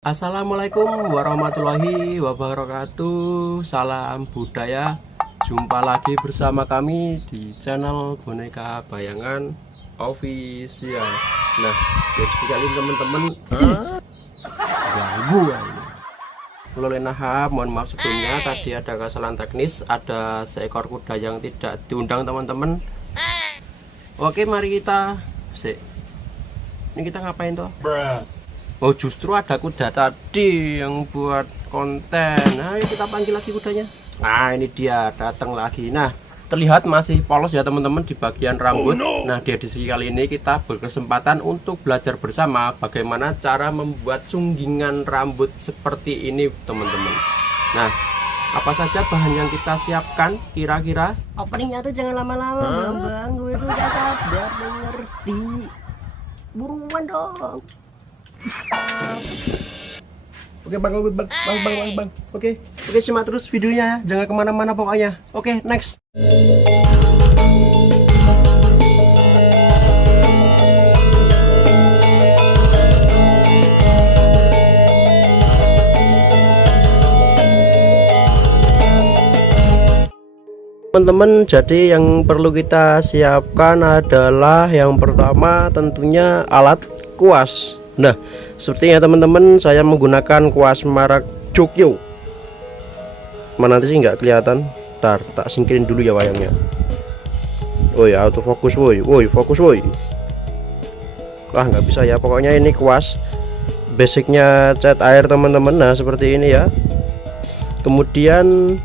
Assalamualaikum warahmatullahi wabarakatuh. Salam budaya. Jumpa lagi bersama kami di channel Boneka Bayangan Official. Nah, jadi sekali teman-teman ganggu mohon maaf sebelumnya. Tadi ada kesalahan teknis, ada seekor kuda yang tidak diundang teman-teman. Oke, mari kita ini kita ngapain toh? Oh, justru ada kuda tadi yang buat konten. Nah, kita panggil lagi kudanya. Nah, ini dia datang lagi. Nah, terlihat masih polos ya teman-teman di bagian rambut. Nah, di edisi kali ini kita berkesempatan untuk belajar bersama bagaimana cara membuat sunggingan rambut seperti ini teman-teman. Nah, apa saja bahan yang kita siapkan kira-kira? Openingnya tuh jangan lama-lama bang, gue tuh gak sabar mengerti. Buruan dong. Oke bang. Oke, simak terus videonya, jangan kemana-mana pokoknya. Oke, next. Teman-teman, jadi yang perlu kita siapkan adalah yang pertama tentunya alat kuas. Nah, sepertinya teman-teman saya menggunakan kuas merek Jogyo. Mana nanti sih nggak kelihatan. Ntar tak singkirin dulu ya wayangnya. Woi, autofokus woi. Fokus woi. Wah, nggak bisa ya. Pokoknya ini kuas basicnya cat air teman-teman. Nah, seperti ini ya. Kemudian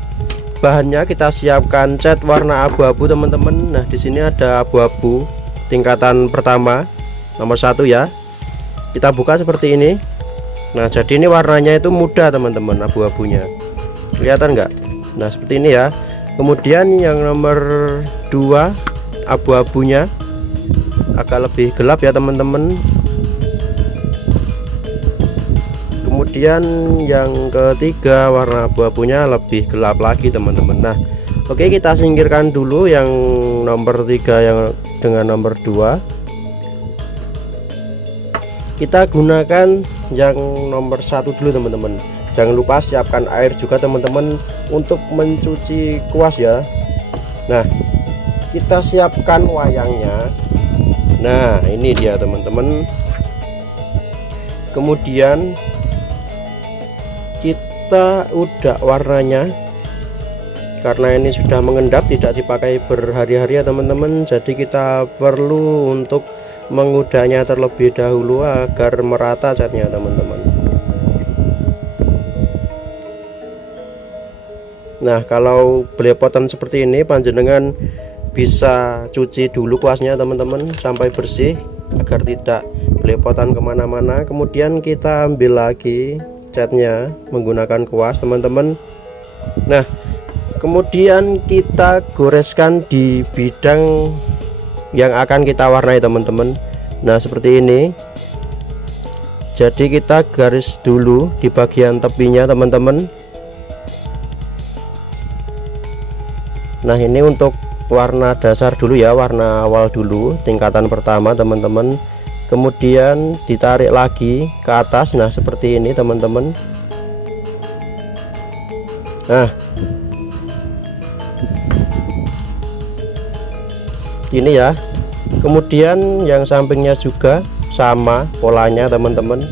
bahannya kita siapkan cat warna abu-abu teman-teman. Nah, di sini ada abu-abu tingkatan pertama nomor 1 ya. Kita buka seperti ini. Nah, jadi ini warnanya itu muda teman-teman, abu-abunya kelihatan nggak? Nah, seperti ini ya. Kemudian yang nomor 2 abu-abunya agak lebih gelap ya teman-teman. Kemudian yang ketiga warna abu-abunya lebih gelap lagi teman-teman. Nah, oke, kita singkirkan dulu yang nomor 3 yang dengan nomor 2. Kita gunakan yang nomor 1 dulu teman-teman. Jangan lupa siapkan air juga teman-teman untuk mencuci kuas ya. Nah, kita siapkan wayangnya. Nah, ini dia teman-teman. Kemudian kita udah warnanya, karena ini sudah mengendap tidak dipakai berhari-hari ya teman-teman. Jadi kita perlu untuk mengudahnya terlebih dahulu agar merata catnya teman-teman. Nah, kalau belepotan seperti ini panjenengan bisa cuci dulu kuasnya teman-teman sampai bersih agar tidak belepotan kemana-mana. Kemudian kita ambil lagi catnya menggunakan kuas teman-teman. Nah, kemudian kita goreskan di bidang yang akan kita warnai teman-teman. Nah, seperti ini. Jadi kita garis dulu di bagian tepinya teman-teman. Nah, ini untuk warna dasar dulu ya, warna awal dulu tingkatan pertama teman-teman. Kemudian ditarik lagi ke atas. Nah, seperti ini teman-teman. Nah, ini ya. Kemudian yang sampingnya juga sama polanya teman-teman.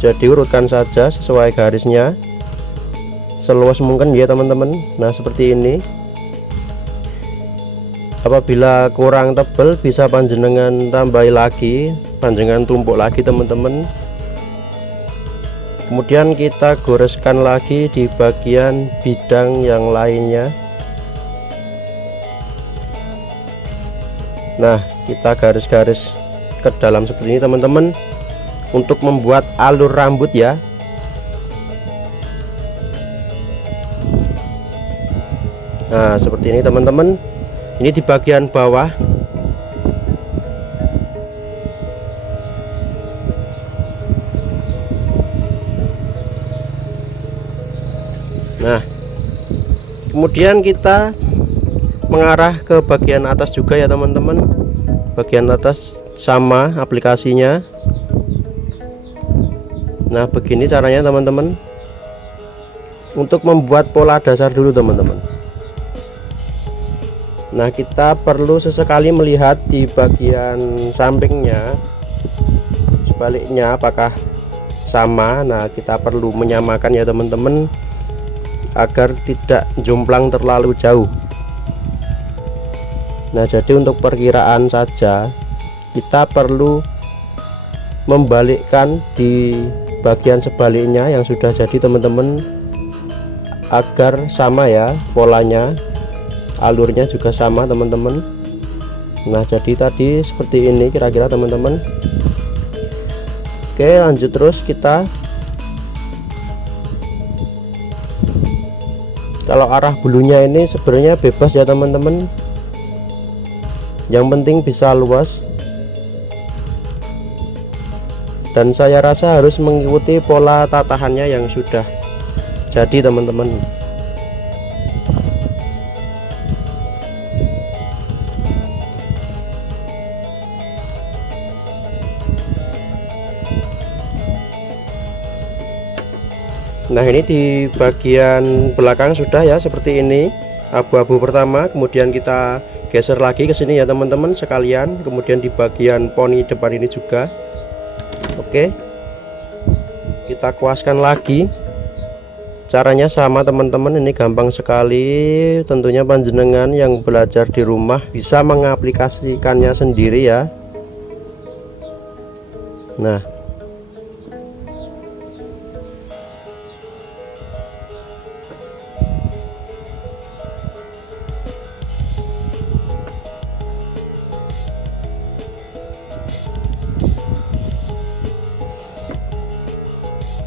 Jadi urutkan saja sesuai garisnya seluas mungkin ya teman-teman. Nah, seperti ini. Apabila kurang tebal bisa panjenengan tambahi lagi, panjenengan tumpuk lagi teman-teman. Kemudian kita goreskan lagi di bagian bidang yang lainnya. Nah, kita garis-garis ke dalam seperti ini teman-teman untuk membuat alur rambut ya. Nah, seperti ini teman-teman. Ini di bagian bawah. Nah, kemudian kita mengarah ke bagian atas juga ya teman-teman. Bagian atas sama aplikasinya. Nah begini caranya teman-teman, untuk membuat pola dasar dulu teman-teman. Nah kita perlu sesekali melihat di bagian sampingnya, sebaliknya apakah sama. Nah kita perlu menyamakan ya teman-teman, agar tidak jomplang terlalu jauh. Nah jadi untuk perkiraan saja kita perlu membalikkan di bagian sebaliknya yang sudah jadi teman-teman, agar sama ya polanya, alurnya juga sama teman-teman. Nah jadi tadi seperti ini kira-kira teman-teman. Oke lanjut terus kita. Kalau arah bulunya ini sebenarnya bebas ya teman-teman, yang penting bisa luas. Dan saya rasa harus mengikuti pola tatahannya yang sudah jadi teman-teman. Nah ini di bagian belakang sudah ya seperti ini, abu-abu pertama, kemudian kita geser lagi ke sini ya teman-teman sekalian, kemudian di bagian poni depan ini juga. Oke, kita kuaskan lagi. Caranya sama teman-teman, ini gampang sekali. Tentunya panjenengan yang belajar di rumah bisa mengaplikasikannya sendiri ya. Nah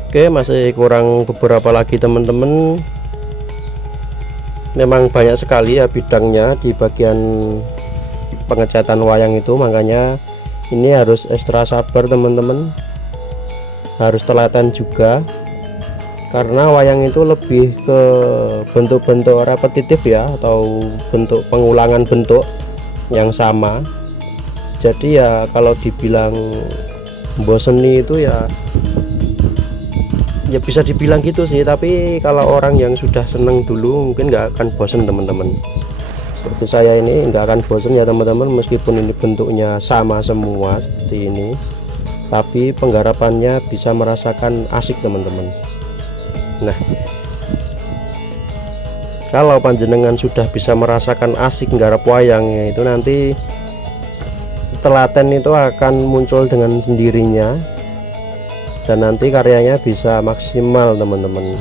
oke, masih kurang beberapa lagi teman-teman. Memang banyak sekali ya bidangnya di bagian pengecatan wayang itu, makanya ini harus ekstra sabar teman-teman, harus telaten juga, karena wayang itu lebih ke bentuk-bentuk repetitif ya, atau bentuk pengulangan bentuk yang sama. Jadi ya kalau dibilang boseni itu ya bisa dibilang gitu sih, tapi kalau orang yang sudah seneng dulu mungkin nggak akan bosen teman-teman. Seperti saya ini nggak akan bosen ya teman-teman, meskipun ini bentuknya sama semua seperti ini, tapi penggarapannya bisa merasakan asik teman-teman. Nah kalau panjenengan sudah bisa merasakan asik nggarap wayangnya itu, nanti telaten itu akan muncul dengan sendirinya, dan nanti karyanya bisa maksimal teman-teman.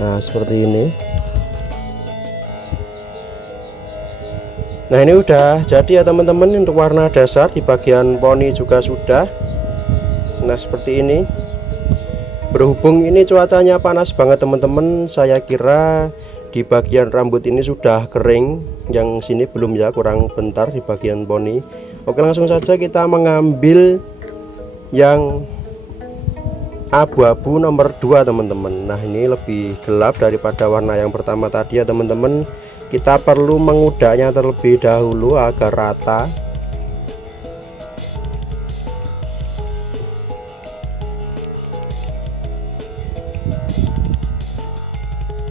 Nah seperti ini. Nah ini udah jadi ya teman-teman, untuk warna dasar di bagian poni juga sudah. Nah seperti ini. Berhubung ini cuacanya panas banget teman-teman, saya kira di bagian rambut ini sudah kering, yang sini belum ya, kurang bentar di bagian poni. Oke langsung saja kita mengambil yang abu-abu nomor 2 teman-teman. Nah ini lebih gelap daripada warna yang pertama tadi ya teman-teman. Kita perlu mengudaknya terlebih dahulu agar rata.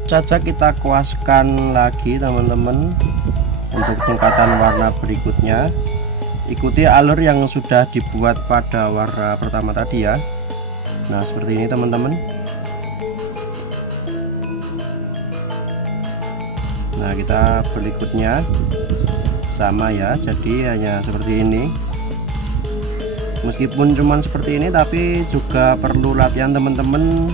Saja kita kuaskan lagi teman-teman. Untuk tingkatan warna berikutnya, ikuti alur yang sudah dibuat pada warna pertama tadi ya. Nah seperti ini teman-teman. Nah kita berikutnya sama ya, jadi hanya seperti ini. Meskipun cuman seperti ini, tapi juga perlu latihan teman-teman.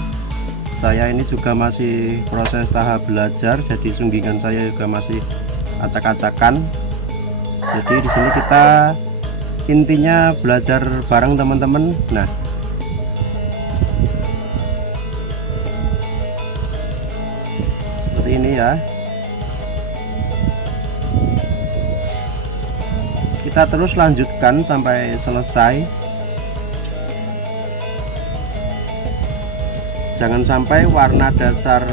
Saya ini juga masih proses tahap belajar, jadi sunggingan saya juga masih acak-acakan. Jadi di sini kita intinya belajar bareng teman-teman. Nah seperti ini ya. Kita terus lanjutkan sampai selesai. Jangan sampai warna dasar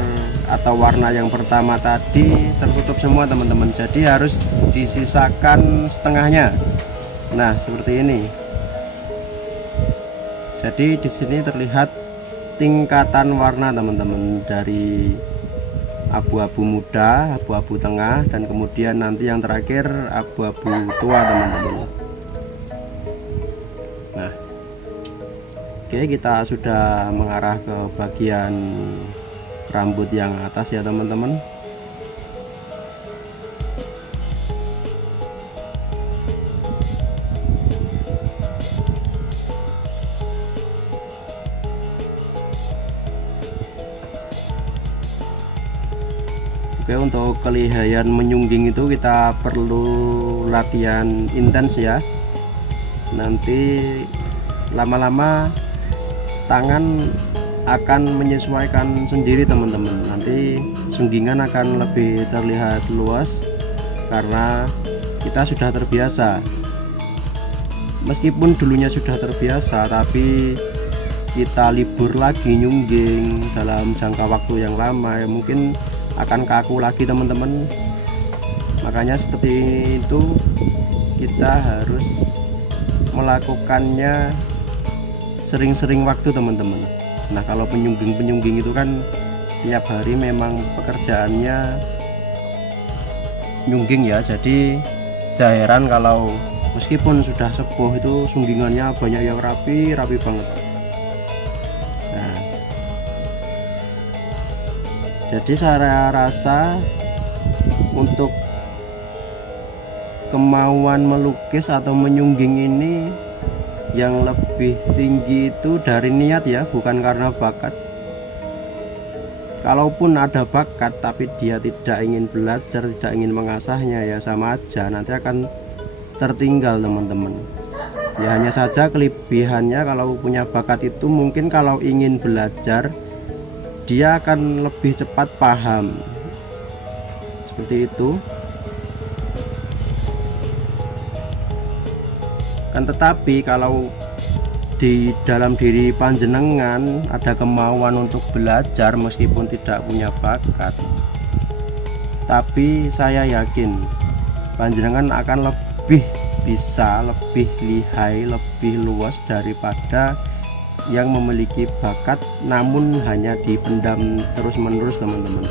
atau warna yang pertama tadi tertutup semua teman-teman, jadi harus disisakan setengahnya. Nah seperti ini. Jadi di sini terlihat tingkatan warna teman-teman, dari abu-abu muda, abu-abu tengah, dan kemudian nanti yang terakhir abu-abu tua teman-teman. Nah, oke, kita sudah mengarah ke bagian rambut yang atas ya teman-teman. Oke, untuk kelihayan menyungging itu kita perlu latihan intens ya. Nanti lama-lama tangan akan menyesuaikan sendiri teman-teman. Nanti sunggingan akan lebih terlihat luas karena kita sudah terbiasa. Meskipun dulunya sudah terbiasa, tapi kita libur lagi nyungging dalam jangka waktu yang lama ya mungkin akan kaku lagi teman-teman. Makanya seperti itu kita harus melakukannya sering-sering waktu teman-teman. Nah, kalau penyungging itu kan tiap hari memang pekerjaannya nyungging ya, jadi tidak heran kalau meskipun sudah sepuh itu sunggingannya banyak yang rapi banget. Nah, jadi saya rasa untuk kemauan melukis atau menyungging ini yang lebih tinggi itu dari niat ya, bukan karena bakat. Kalaupun ada bakat tapi dia tidak ingin belajar, tidak ingin mengasahnya, ya sama aja nanti akan tertinggal teman-teman. Ya hanya saja kelebihannya kalau punya bakat itu mungkin kalau ingin belajar dia akan lebih cepat paham, seperti itu. Kan tetapi kalau di dalam diri panjenengan ada kemauan untuk belajar meskipun tidak punya bakat, tapi saya yakin panjenengan akan lebih bisa, lebih lihai, lebih luas daripada yang memiliki bakat namun hanya dipendam terus-menerus teman-teman.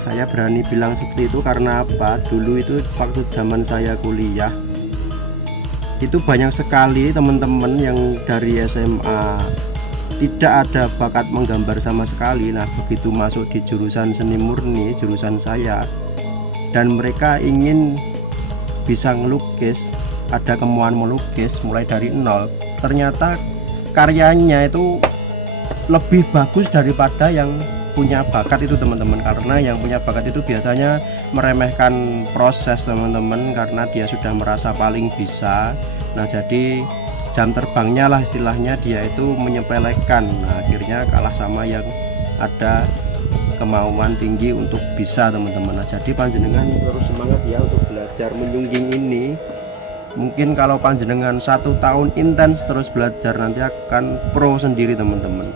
Saya berani bilang seperti itu karena apa? Dulu itu waktu zaman saya kuliah itu banyak sekali teman-teman yang dari SMA tidak ada bakat menggambar sama sekali. Nah, begitu masuk di jurusan seni murni, jurusan saya, dan mereka ingin bisa ngelukis, ada kemauan melukis mulai dari nol, ternyata karyanya itu lebih bagus daripada yang punya bakat itu teman-teman. Karena yang punya bakat itu biasanya meremehkan proses teman-teman karena dia sudah merasa paling bisa. Nah, jadi jam terbangnya lah istilahnya, dia itu menyepelekan. Nah, akhirnya kalah sama yang ada kemauan tinggi untuk bisa teman-teman. Nah, jadi panjenengan terus semangat ya untuk belajar menyungging ini. Mungkin kalau panjenengan 1 tahun intens terus belajar nanti akan pro sendiri teman-teman.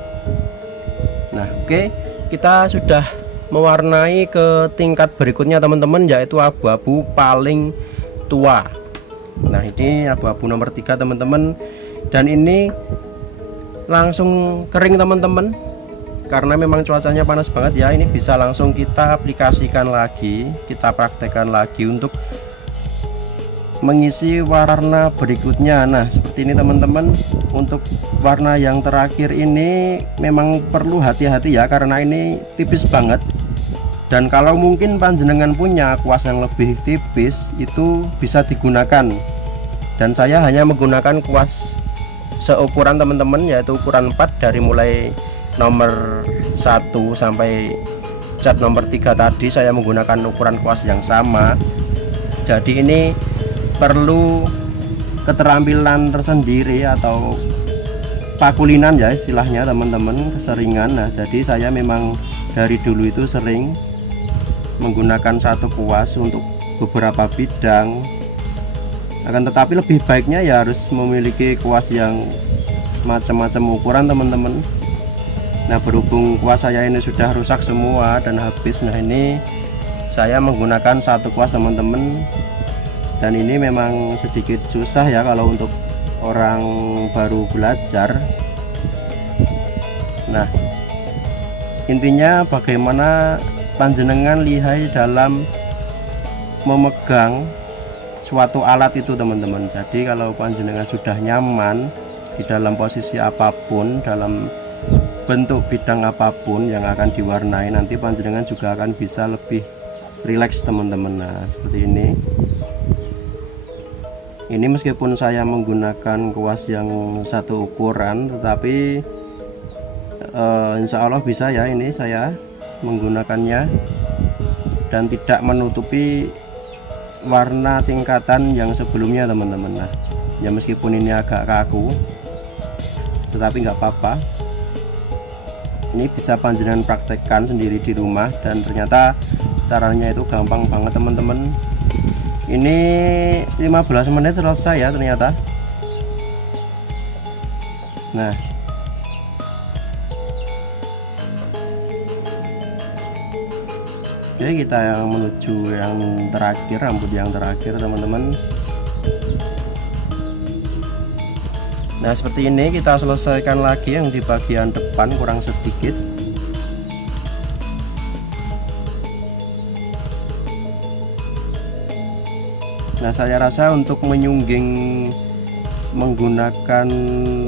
Nah, oke, kita sudah mewarnai ke tingkat berikutnya teman-teman, yaitu abu-abu paling tua. Nah, ini abu-abu nomor 3 teman-teman, dan ini langsung kering teman-teman karena memang cuacanya panas banget ya. Ini bisa langsung kita aplikasikan lagi, kita praktekkan lagi untuk mengisi warna berikutnya. Nah, seperti ini teman-teman. Untuk warna yang terakhir ini memang perlu hati-hati ya karena ini tipis banget. Dan kalau mungkin panjenengan punya kuas yang lebih tipis itu bisa digunakan. Dan saya hanya menggunakan kuas seukuran teman-teman, yaitu ukuran 4 dari mulai nomor 1 sampai cat nomor 3 tadi saya menggunakan ukuran kuas yang sama. Jadi ini perlu keterampilan tersendiri atau pakulinan ya istilahnya teman-teman, keseringan. Nah, jadi saya memang dari dulu itu sering menggunakan satu kuas untuk beberapa bidang. Akan tetapi lebih baiknya ya harus memiliki kuas yang macam-macam ukuran teman-teman. Nah, berhubung kuas saya ini sudah rusak semua dan habis, nah ini saya menggunakan satu kuas teman-teman. Dan ini memang sedikit susah ya kalau untuk orang baru belajar. Nah, intinya bagaimana panjenengan lihai dalam memegang suatu alat itu teman-teman. Jadi kalau panjenengan sudah nyaman di dalam posisi apapun, dalam bentuk bidang apapun yang akan diwarnai, nanti panjenengan juga akan bisa lebih rileks teman-teman. Nah seperti ini meskipun saya menggunakan kuas yang satu ukuran, tetapi insya Allah bisa ya ini saya menggunakannya dan tidak menutupi warna tingkatan yang sebelumnya teman-teman. Nah ya meskipun ini agak kaku, tetapi nggak apa-apa, ini bisa panjenengan praktekkan sendiri di rumah dan ternyata caranya itu gampang banget teman-teman. Ini 15 menit selesai ya ternyata. Nah oke, kita yang menuju yang terakhir, rambut yang terakhir teman-teman. Nah seperti ini kita selesaikan lagi yang di bagian depan kurang sedikit. Nah saya rasa untuk menyungging menggunakan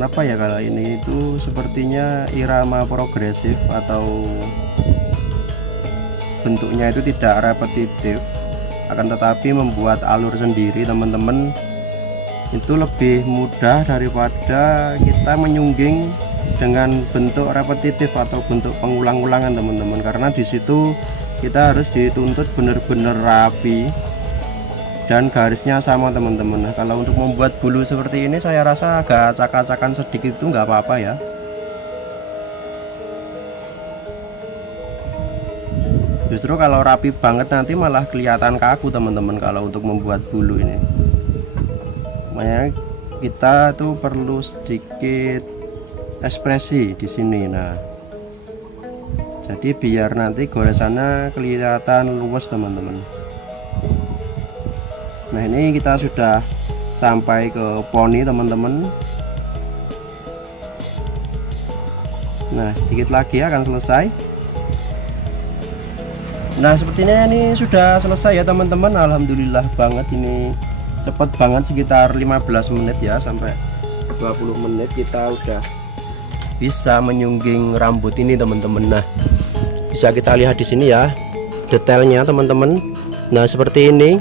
apa ya, kalau ini itu sepertinya irama progresif atau bentuknya itu tidak repetitif, akan tetapi membuat alur sendiri teman-teman, itu lebih mudah daripada kita menyungging dengan bentuk repetitif atau bentuk pengulang-ulangan teman-teman, karena di situ kita harus dituntut benar-benar rapi dan garisnya sama teman-teman. Nah kalau untuk membuat bulu seperti ini saya rasa agak acak-acakan sedikit itu nggak apa-apa ya. Justru kalau rapi banget nanti malah kelihatan kaku teman-teman kalau untuk membuat bulu ini. Makanya kita tuh perlu sedikit ekspresi di sini. Nah jadi biar nanti goresannya kelihatan luwes teman-teman. Nah ini kita sudah sampai ke poni teman-teman. Nah sedikit lagi akan selesai. Nah sepertinya ini sudah selesai ya teman-teman. Alhamdulillah banget, ini cepet banget, sekitar 15 menit ya sampai 20 menit kita udah bisa menyungging rambut ini teman-teman. Nah bisa kita lihat di sini ya detailnya teman-teman. Nah seperti ini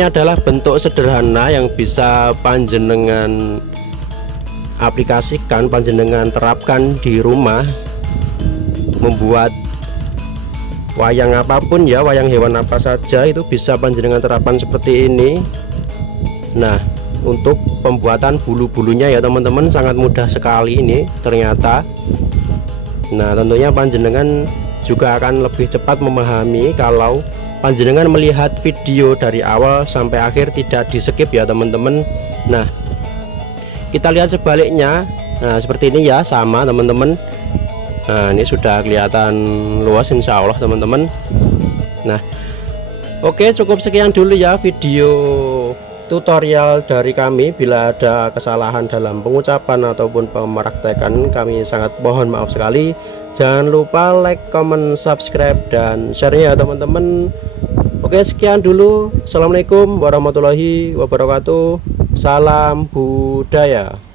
adalah bentuk sederhana yang bisa panjenengan aplikasikan, panjenengan terapkan di rumah, membuat wayang apapun ya, wayang hewan apa saja itu bisa panjenengan terapkan seperti ini. Nah untuk pembuatan bulu-bulunya ya teman-teman sangat mudah sekali ini ternyata. Nah tentunya panjenengan juga akan lebih cepat memahami kalau panjenengan melihat video dari awal sampai akhir, tidak di skip ya teman-teman. Nah kita lihat sebaliknya. Nah seperti ini ya, sama teman-teman. Nah ini sudah kelihatan luas insya Allah teman-teman. Nah oke, cukup sekian dulu ya video tutorial dari kami. Bila ada kesalahan dalam pengucapan ataupun pemeraktekan, kami sangat mohon maaf sekali. Jangan lupa like, comment, subscribe, dan share ya teman-teman. Oke sekian dulu. Assalamualaikum warahmatullahi wabarakatuh. Salam budaya.